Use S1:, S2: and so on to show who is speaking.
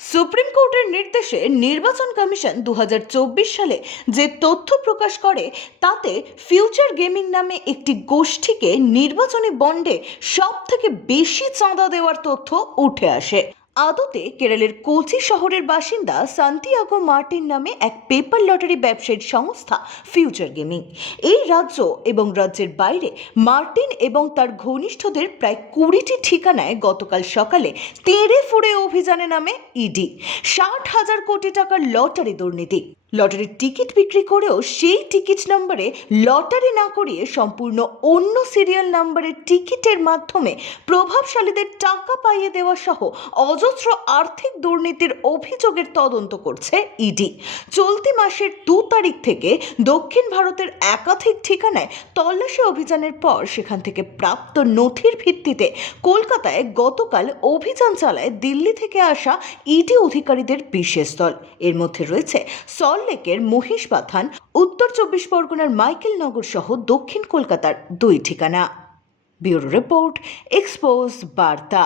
S1: Supreme কোর্টের নির্দেশে নির্বাচন কমিশন দু হাজার চব্বিশ সালে যে তথ্য প্রকাশ করে, তাতে ফিউচার গেমিং নামে একটি গোষ্ঠীকে নির্বাচনী বন্ডে সব থেকে বেশি চাঁদা দেওয়ার তথ্য উঠে আসে। আদতে কেরলের কোচি শহরের বাসিন্দা সান্তিয়াগো মার্টিন নামে এক পেপার লটারি ব্যবসায়ীর সংস্থা ফিউচার গেমিং। এই রাজ্য এবং রাজ্যের বাইরে মার্টিন এবং তার ঘনিষ্ঠদের প্রায় কুড়িটি ঠিকানায় গতকাল সকালে তেড়ে ফুড়ে অভিযানে নামে ইডি। ষাট হাজার কোটি টাকার লটারি দুর্নীতি। লটারির টিকিট বিক্রি করেও সেই টিকিট নম্বরে লটারি না করিয়ে সম্পূর্ণ অন্য সিরিয়াল নাম্বারের টিকিটের মাধ্যমে প্রভাবশালীদের টাকা পাইয়ে দেওয়া সহ অজস্র আর্থিক দুর্নীতির অভিযোগের তদন্ত করছে ইডি। চলতি মাসের দু তারিখ থেকে দক্ষিণ ভারতের একাধিক ঠিকানায় তল্লাশি অভিযানের পর সেখান থেকে প্রাপ্ত নথির ভিত্তিতে কলকাতায় গতকাল অভিযান চালায় দিল্লি থেকে আসা ইডি অধিকারীদের বিশেষ দল। এর মধ্যে রয়েছে সল্টলেকের মহিষ পাথান উত্তর চব্বিশ পরগনার মাইকেল নগর সহ দক্ষিণ কলকাতার দুই ঠিকানা। ব্যুরো রিপোর্ট এক্সপোজ বার্তা।